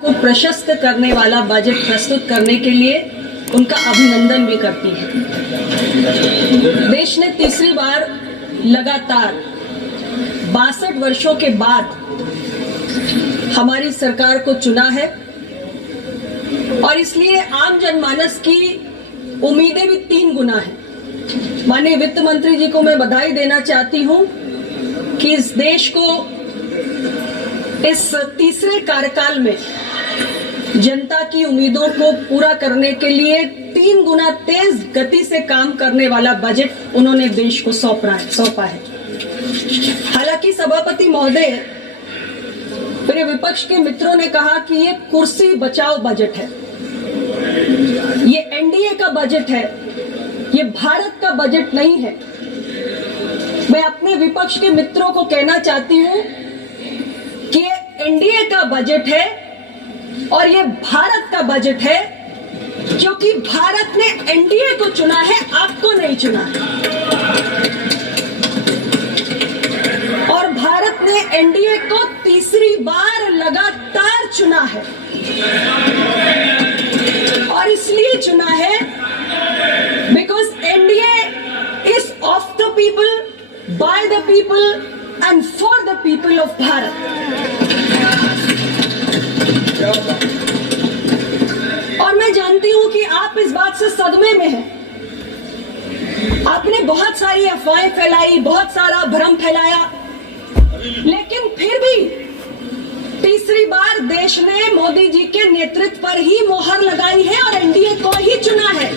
को प्रशस्त करने वाला बजट प्रस्तुत करने के लिए उनका अभिनंदन भी करती है। देश ने तीसरी बार लगातार 62 वर्षों के बाद हमारी सरकार को चुना है और इसलिए आम जनमानस की उम्मीदें भी 3 गुना है। माननीय वित्त मंत्री जी को मैं बधाई देना चाहती हूं कि इस देश को इस तीसरे कार्यकाल में जनता की उम्मीदों को पूरा करने के लिए 3 गुना तेज गति से काम करने वाला बजट उन्होंने देश को सौंपा है। हालांकि सभापति महोदय, मेरे विपक्ष के मित्रों ने कहा कि ये कुर्सी बचाओ बजट है, ये एनडीए का बजट है, ये भारत का बजट नहीं है। मैं अपने विपक्ष के मित्रों को कहना चाहती हूं कि ये एनडीए का बजट है और ये भारत का बजट है, क्योंकि भारत ने एनडीए को चुना है, आपको नहीं चुना है। और भारत ने एनडीए को तीसरी बार लगातार चुना है और इसलिए चुना है because NDA is of the people, by the people and for the people of Bharat. और मैं जानती हूं कि आप इस बात से सदमे में हैं। आपने बहुत सारी अफवाहें फैलाई, बहुत सारा भ्रम फैलाया, लेकिन फिर भी तीसरी बार देश ने मोदी जी के नेतृत्व पर ही मोहर लगाई है और एनडीए को ही चुना है।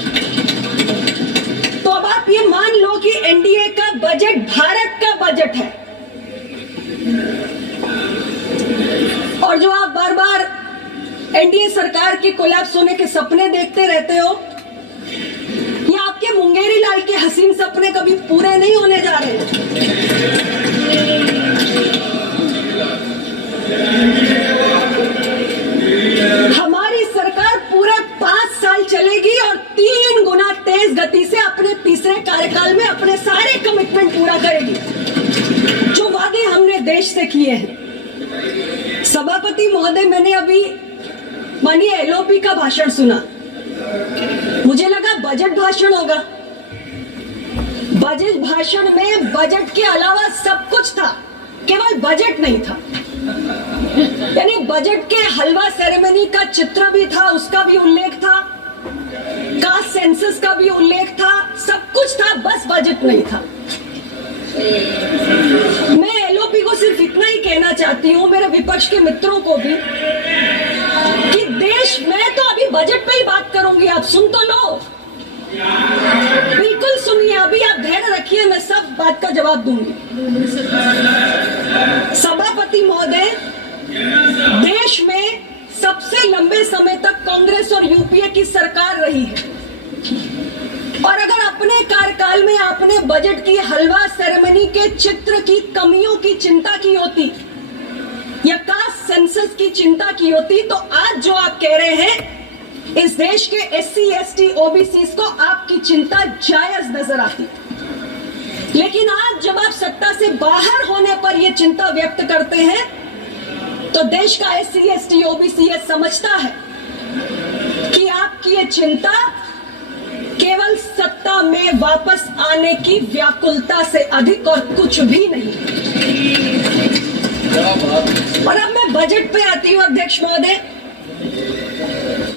तो अब आप ये मान लो कि एनडीए का बजट भारत का बजट है। और जो आप बार बार एनडीए सरकार के कोलैप्स होने के सपने देखते रहते हो, ये आपके मुंगेरी लाल के हसीन सपने कभी पूरे नहीं होने जा रहे। हमारी सरकार पूरे 5 साल चलेगी और 3 गुना तेज गति से अपने तीसरे कार्यकाल में अपने सारे कमिटमेंट पूरा करेगी, जो वादे हमने देश से किए हैं। सभापति महोदय, मैंने अभी माननीय एलओपी का भाषण सुना, मुझे लगा बजट भाषण होगा। बजट भाषण में बजट के अलावा सब कुछ था, केवल बजट नहीं था। यानी बजट के हलवा सेरेमनी का चित्र भी था, उसका भी उल्लेख था, कास्ट सेंसस का भी उल्लेख था, सब कुछ था, बस बजट नहीं था। मैं एलओपी को सिर्फ इतना ही कहना चाहती हूं, मेरे विपक्ष के मित्रों को भी, कि देश में तो अभी बजट पे ही बात करूंगी, आप सुन तो लो, बिल्कुल सुनिए, अभी आप धैर्य रखिए, मैं सब बात का जवाब दूंगी। सभापति महोदय, देश में सबसे लंबे समय तक कांग्रेस और यूपीए की सरकार रही है और अगर अपने कार्यकाल में आपने बजट की हलवा सेरेमनी के चित्र की कमियों की चिंता की होती या कास्ट सेंसस की चिंता की होती, तो आज जो आप कह रहे हैं इस देश के एससी, एसटी, ओबीसी को आपकी चिंता जायज नजर आती। लेकिन आज जब आप सत्ता से बाहर होने पर यह चिंता व्यक्त करते हैं, तो देश का एससी, एसटी, ओबीसी ये समझता है कि आपकी ये चिंता केवल सत्ता में वापस आने की व्याकुलता से अधिक और कुछ भी नहीं। और अब मैं बजट पे आती हूँ अध्यक्ष महोदय।